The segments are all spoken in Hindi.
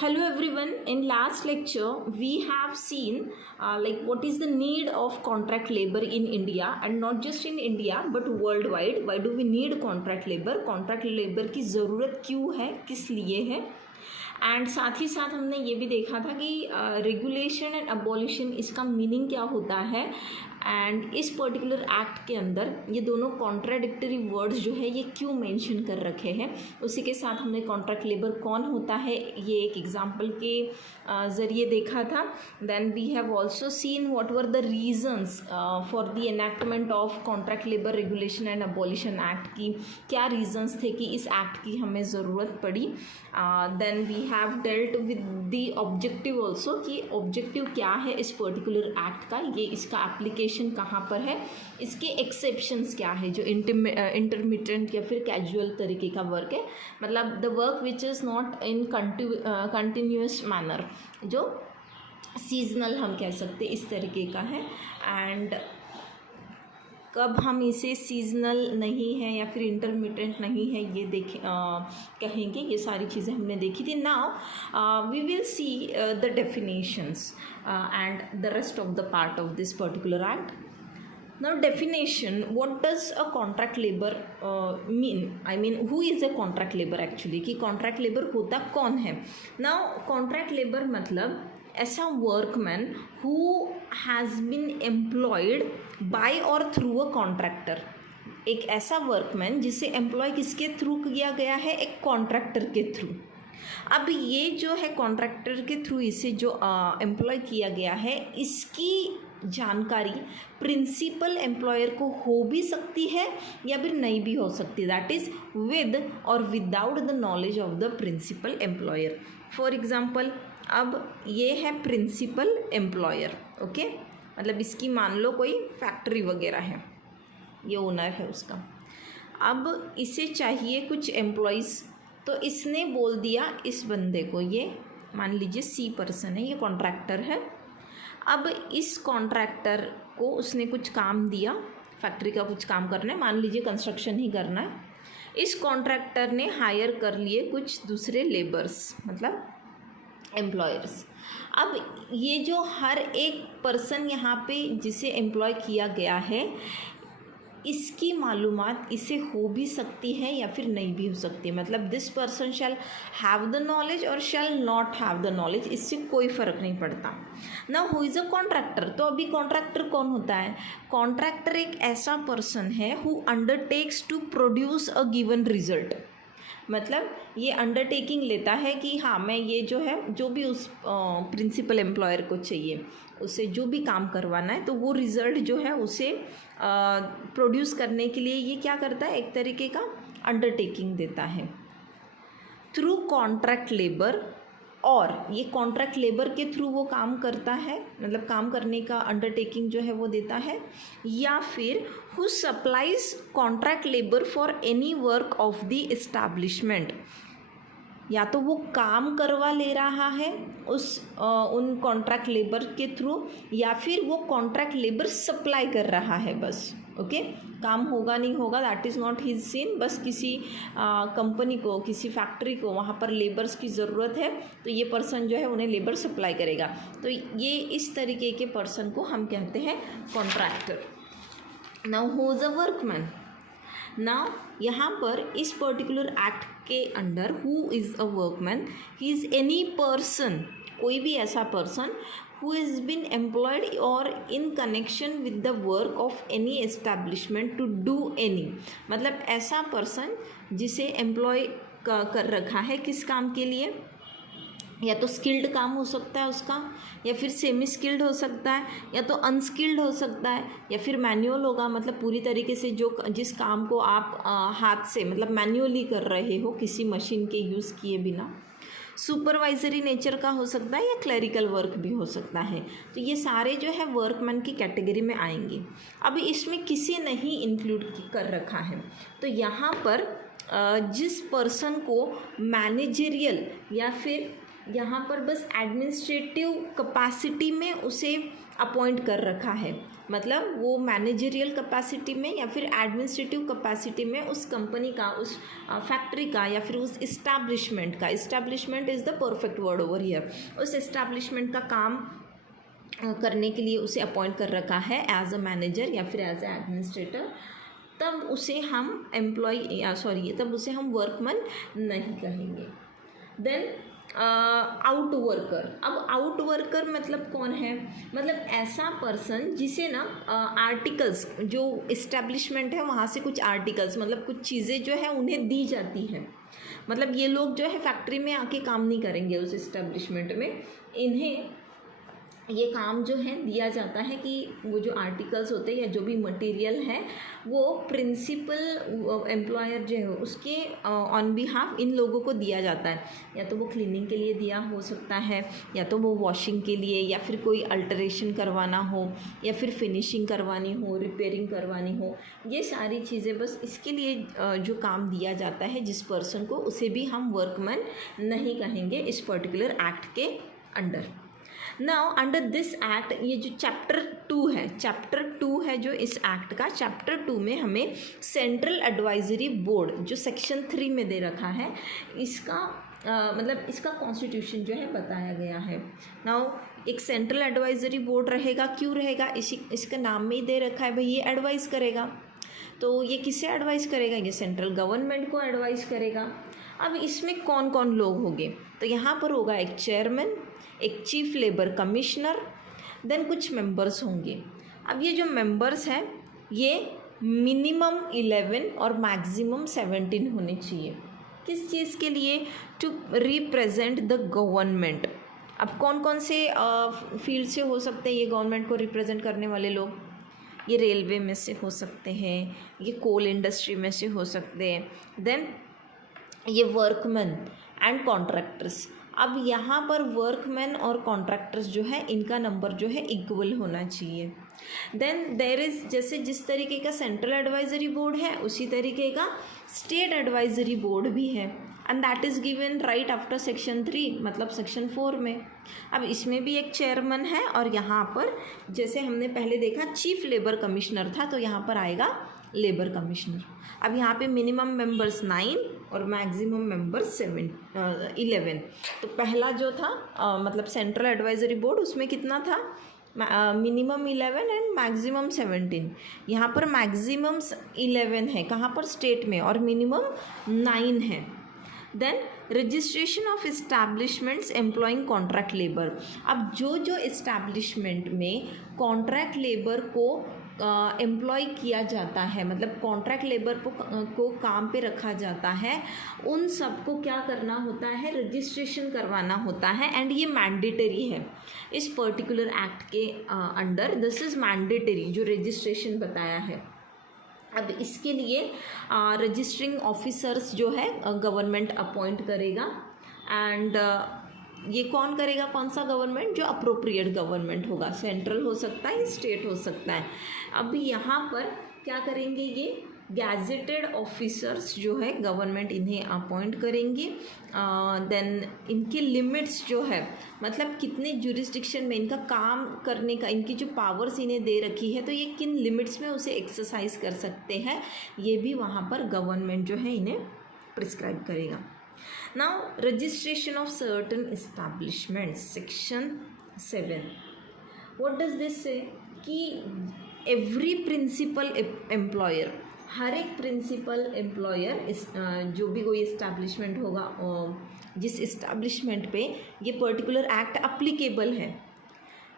Hello everyone. In last lecture, we have seen what is the need of contract labor in India, and not just in India but worldwide. Why do we need contract labor? Contract labor की ज़रूरत क्यों है, किस लिए है, एंड साथ ही साथ हमने ये भी देखा था कि रेगुलेशन एंड अबॉलिशन इसका मीनिंग क्या होता है, एंड इस पर्टिकुलर एक्ट के अंदर ये दोनों कॉन्ट्राडिक्टरी वर्ड्स जो है ये क्यों मेंशन कर रखे हैं। उसी के साथ हमने कॉन्ट्रैक्ट लेबर कौन होता है ये एक एग्जांपल के ज़रिए देखा था। Then we have also seen what were the reasons for the enactment of contract labour regulation and abolition act की क्या रीजंस थे कि इस एक्ट की हमें ज़रूरत पड़ी। Then we have dealt with the objective also कि ऑब्जेक्टिव क्या है इस पर्टिकुलर एक्ट का, ये इसका एप्लीकेशन कहाँ पर है, इसके एक्सेप्शंस क्या है जो इंटरमिटेंट या फिर कैजुअल तरीके का वर्क है, मतलब the work which is not in continuous manner, जो सीजनल हम कह सकते इस तरीके का है, एंड कब हम इसे सीजनल नहीं है या फिर इंटरमिटेंट नहीं है ये कहेंगे। ये सारी चीज़ें हमने देखी थी। Now we will see the definitions and the rest of the part of this particular act. Now definition, what does a contract labor mean? I mean who is a contract labor actually, कि contract labor होता कौन है. Now contract labor मतलब ऐसा workman who has been employed by or through a contractor. एक ऐसा वर्कमैन जिसे एम्प्लॉय किसके थ्रू किया गया है, एक कॉन्ट्रैक्टर के थ्रू. अब ये जो है कॉन्ट्रैक्टर के थ्रू इसे जो एम्प्लॉय किया गया है इसकी जानकारी प्रिंसिपल एम्प्लॉयर को हो भी सकती है या फिर नहीं भी हो सकती, दैट इज़ विद और without the knowledge of the principal employer. For example अब ये है प्रिंसिपल एम्प्लॉयर, ओके, मतलब इसकी मान लो कोई फैक्ट्री वगैरह है, ये ओनर है उसका. अब इसे चाहिए कुछ एम्प्लॉयज़, तो इसने बोल दिया इस बंदे को, ये मान लीजिए सी पर्सन है, ये कॉन्ट्रैक्टर है. अब इस कॉन्ट्रैक्टर को उसने कुछ काम दिया, फैक्ट्री का कुछ काम करना है, मान लीजिए कंस्ट्रक्शन ही करना है. इस कॉन्ट्रैक्टर ने हायर कर लिए कुछ दूसरे लेबर्स, मतलब एम्प्लॉयर्स. अब ये जो हर एक पर्सन यहाँ पे जिसे एम्प्लॉय किया गया है इसकी मालूमात इसे हो भी सकती है या फिर नहीं भी हो सकती है, मतलब this person shall have the knowledge और shall not have the knowledge, इससे कोई फ़र्क नहीं पड़ता. Now who is a contractor, तो अभी कॉन्ट्रैक्टर कौन होता है? कॉन्ट्रैक्टर एक ऐसा पर्सन है who undertakes to produce a given result, मतलब ये अंडरटेकिंग लेता है कि हाँ मैं ये जो है जो भी उस प्रिंसिपल एम्प्लॉयर को चाहिए उसे जो भी काम करवाना है तो वो रिज़ल्ट जो है उसे प्रोड्यूस करने के लिए ये क्या करता है, एक तरीके का अंडरटेकिंग देता है थ्रू कॉन्ट्रैक्ट लेबर. और ये कॉन्ट्रैक्ट लेबर के थ्रू वो काम करता है, मतलब काम करने का अंडरटेकिंग जो है वो देता है, या फिर who supplies contract labour for any work of the establishment, या तो वो काम करवा ले रहा है उन कॉन्ट्रैक्ट लेबर के थ्रू, या फिर वो कॉन्ट्रैक्ट लेबर सप्लाई कर रहा है बस, ओके. काम होगा नहीं होगा that is not his scene, बस किसी कंपनी को, किसी फैक्ट्री को वहाँ पर लेबर्स की ज़रूरत है तो ये पर्सन जो है उन्हें लेबर सप्लाई करेगा, तो ये इस तरीके के पर्सन को हम कहते हैं contractor. Now who is a workman. Now यहाँ पर इस पर्टिकुलर एक्ट के under who is a workman, he is any person, कोई भी ऐसा person who has been employed or in connection with the work of any establishment to do any, मतलब ऐसा पर्सन जिसे एम्प्लॉय कर रखा है किस काम के लिए, या तो स्किल्ड काम हो सकता है उसका, या फिर सेमी स्किल्ड हो सकता है, या तो अनस्किल्ड हो सकता है, या फिर मैनुअल होगा, मतलब पूरी तरीके से जो जिस काम को आप हाथ से मतलब मैन्युअली कर रहे हो किसी मशीन के यूज़ किए बिना. सुपरवाइजरी नेचर का हो सकता है या क्लरिकल वर्क भी हो सकता है. तो ये सारे जो है वर्कमैन की कैटेगरी में आएंगे. अभी इसमें किसी ने ही इंक्लूड कर रखा है, तो यहाँ पर जिस पर्सन को मैनेजरियल या फिर यहाँ पर बस एडमिनिस्ट्रेटिव कैपेसिटी में उसे अपॉइंट कर रखा है, मतलब वो मैनेजरियल कैपेसिटी में या फिर एडमिनिस्ट्रेटिव कैपेसिटी में उस कंपनी का, उस फैक्ट्री का या फिर उस इस्टेब्लिशमेंट का, establishment is the perfect word over here, उस इस्टेब्लिशमेंट का काम करने के लिए उसे अपॉइंट कर रखा है एज अ मैनेजर या फिर एज अ एडमिनिस्ट्रेटर, तब उसे हम तब उसे हम वर्कमैन नहीं कहेंगे। Then out worker. अब आउट वर्कर मतलब कौन है? मतलब ऐसा पर्सन जिसे ना आर्टिकल्स, जो इस्टेब्लिशमेंट है वहाँ से कुछ आर्टिकल्स, मतलब कुछ चीज़ें जो है उन्हें दी जाती हैं। मतलब ये लोग जो है फैक्ट्री में आके काम नहीं करेंगे उस इस्टेब्लिशमेंट में, इन्हें ये काम जो है दिया जाता है कि वो जो आर्टिकल्स होते हैं या जो भी मटेरियल है वो प्रिंसिपल एम्प्लॉयर जो है उसके ऑन बिहाफ इन लोगों को दिया जाता है। या तो वो क्लीनिंग के लिए दिया हो सकता है, या तो वो वॉशिंग के लिए, या फिर कोई अल्टरेशन करवाना हो, या फिर फिनिशिंग करवानी हो, रिपेयरिंग करवानी हो, ये सारी चीज़ें बस इसके लिए जो काम दिया जाता है जिस पर्सन को, उसे भी हम वर्कमैन नहीं कहेंगे इस पर्टिकुलर एक्ट के under. Now under this act, ये जो चैप्टर 2 है जो इस एक्ट का, चैप्टर 2 में हमें सेंट्रल एडवाइजरी बोर्ड जो सेक्शन 3 में दे रखा है, इसका मतलब इसका कॉन्स्टिट्यूशन जो है बताया गया है। नाउ एक सेंट्रल एडवाइजरी बोर्ड रहेगा, क्यों रहेगा? इसका नाम में ही दे रखा है भाई, ये एडवाइस करेगा। तो ये किसे एडवाइस करेगा? ये सेंट्रल गवर्नमेंट को एडवाइस करेगा। अब इसमें कौन कौन लोग होंगे? तो यहाँ पर होगा एक चेयरमैन, एक चीफ लेबर कमिश्नर, देन कुछ मेंबर्स होंगे। अब ये जो मेंबर्स हैं ये मिनिमम 11 और मैक्सिमम 17 होने चाहिए। किस चीज़ के लिए? To represent the government. अब कौन कौन से फील्ड से हो सकते हैं ये गवर्नमेंट को रिप्रेजेंट करने वाले लोग? ये रेलवे में से हो सकते हैं, ये कोल इंडस्ट्री में से हो सकते हैं, देन ये वर्कमैन एंड कॉन्ट्रैक्टर्स। अब यहाँ पर वर्कमैन और कॉन्ट्रैक्टर्स जो है इनका नंबर जो है इक्वल होना चाहिए। देन देयर इज़, जैसे जिस तरीके का सेंट्रल एडवाइजरी बोर्ड है उसी तरीके का स्टेट एडवाइजरी बोर्ड भी है, and that is given right after section 3, मतलब सेक्शन 4 में। अब इसमें भी एक चेयरमैन है, और यहाँ पर जैसे हमने पहले देखा चीफ लेबर कमिश्नर था, तो यहाँ पर आएगा लेबर कमिश्नर। अब यहाँ पे मिनिमम मेंबर्स 9 और मैक्सिमम मेंबर्स 11। तो पहला जो था मतलब सेंट्रल एडवाइजरी बोर्ड, उसमें कितना था? Minimum 11 and maximum 17। यहाँ पर मैक्सिमम 11 है, कहाँ पर? स्टेट में, और मिनिमम 9 है। Then registration of establishments employing contract labour. अब जो इस्टेब्लिशमेंट में कॉन्ट्रैक्ट लेबर को एम्प्लॉय किया जाता है, मतलब कॉन्ट्रैक्ट लेबर को काम पे रखा जाता है, उन सबको क्या करना होता है? रजिस्ट्रेशन करवाना होता है, एंड ये मैंडेटरी है इस पर्टिकुलर एक्ट के अंडर। दिस इज़ मैंडेटरी, जो रजिस्ट्रेशन बताया है। अब इसके लिए रजिस्टरिंग ऑफिसर्स जो है गवर्नमेंट अपॉइंट करेगा, एंड ये कौन करेगा? कौन सा गवर्नमेंट? जो अप्रोप्रिएट गवर्नमेंट होगा, सेंट्रल हो सकता है, स्टेट हो सकता है। अब यहाँ पर क्या करेंगे? ये गैजेटेड ऑफिसर्स जो है गवर्नमेंट इन्हें अपॉइंट करेंगे। देन इनकी लिमिट्स जो है, मतलब कितने जुरिस्डिक्शन में इनका काम करने का, इनकी जो पावर्स इन्हें दे रखी है, तो ये किन लिमिट्स में उसे एक्सरसाइज कर सकते हैं, ये भी वहाँ पर गवर्नमेंट जो है इन्हें प्रिस्क्राइब करेगा। Now registration of certain establishments, section 7। What does this से? कि एवरी प्रिंसिपल एम्प्लॉयर, हर एक प्रिंसिपल एम्प्लॉयर जो भी कोई इस्टेब्लिशमेंट होगा, जिस इस्टेब्लिशमेंट पे ये पर्टिकुलर एक्ट अप्लीकेबल है,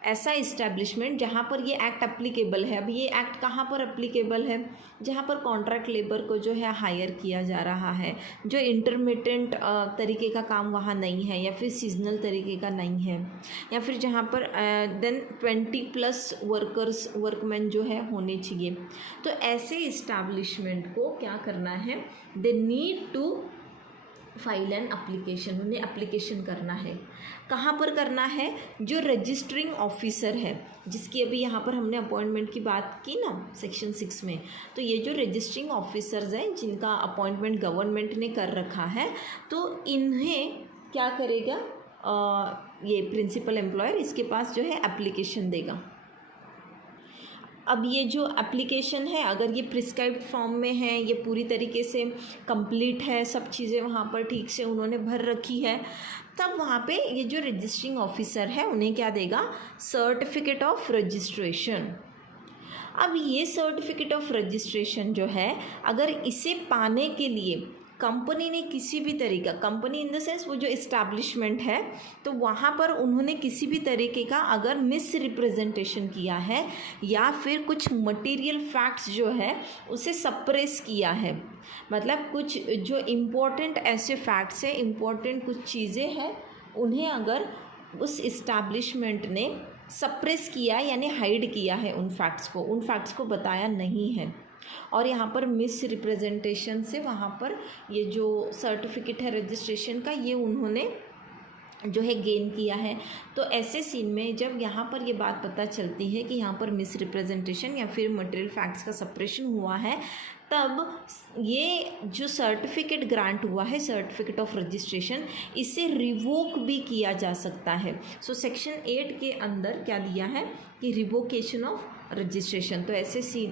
ऐसा इस्टेब्लिशमेंट जहाँ पर ये एक्ट अप्लीकेबल है। अब ये एक्ट कहाँ पर अप्लीकेबल है? जहाँ पर कॉन्ट्रैक्ट लेबर को जो है हायर किया जा रहा है, जो इंटरमिटेंट तरीके का काम वहाँ नहीं है, या फिर सीजनल तरीके का नहीं है, या फिर जहाँ पर देन 20+ वर्कमैन जो है होने चाहिए। तो ऐसे इस्टेब्लिशमेंट को क्या करना है? They need to file an application, उन्हें अप्लीकेशन करना है। कहाँ पर करना है? जो रजिस्टरिंग ऑफिसर है, जिसकी अभी यहाँ पर हमने अपॉइंटमेंट की बात की ना सेक्शन 6 में, तो ये जो रजिस्टरिंग ऑफिसर्स हैं जिनका अपॉइंटमेंट गवर्नमेंट ने कर रखा है, तो इन्हें क्या करेगा? ये प्रिंसिपल एम्प्लॉयर इसके पास जो है एप्लीकेशन देगा। अब ये जो एप्लीकेशन है, अगर ये प्रिस्क्राइब्ड फॉर्म में है, ये पूरी तरीके से कंप्लीट है, सब चीज़ें वहाँ पर ठीक से उन्होंने भर रखी है, तब वहाँ पे ये जो रजिस्ट्रिंग ऑफिसर है उन्हें क्या देगा, सर्टिफिकेट ऑफ रजिस्ट्रेशन। अब ये सर्टिफिकेट ऑफ रजिस्ट्रेशन जो है, अगर इसे पाने के लिए कंपनी ने किसी भी तरीका, कंपनी इन द सेंस वो जो इस्टेब्लिशमेंट है, तो वहाँ पर उन्होंने किसी भी तरीके का अगर मिस रिप्रेजेंटेशन किया है या फिर कुछ मटेरियल फैक्ट्स जो है उसे सप्रेस किया है, मतलब कुछ जो इम्पोर्टेंट ऐसे फैक्ट्स हैं, इम्पोर्टेंट कुछ चीज़ें हैं, उन्हें अगर उस इस्टेब्लिशमेंट ने सप्रेस किया यानी हाइड किया है, उन फैक्ट्स को बताया नहीं है, और यहाँ पर मिस रिप्रेजेंटेशन से वहाँ पर ये जो सर्टिफिकेट है रजिस्ट्रेशन का, ये उन्होंने जो है गेन किया है। तो ऐसे सीन में जब यहाँ पर ये बात पता चलती है कि यहाँ पर मिस रिप्रेजेंटेशन या फिर मटेरियल फैक्ट्स का सप्रेशन हुआ है, तब ये जो सर्टिफिकेट ग्रांट हुआ है, सर्टिफिकेट ऑफ रजिस्ट्रेशन, इसे रिवोक भी किया जा सकता है। सो सेक्शन 8 के अंदर क्या दिया है कि रिवोकेशन ऑफ रजिस्ट्रेशन, तो ऐसे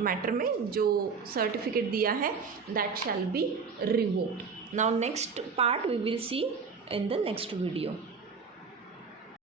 मैटर में जो सर्टिफिकेट दिया है that shall be revoked. Now next part we will see in the next video.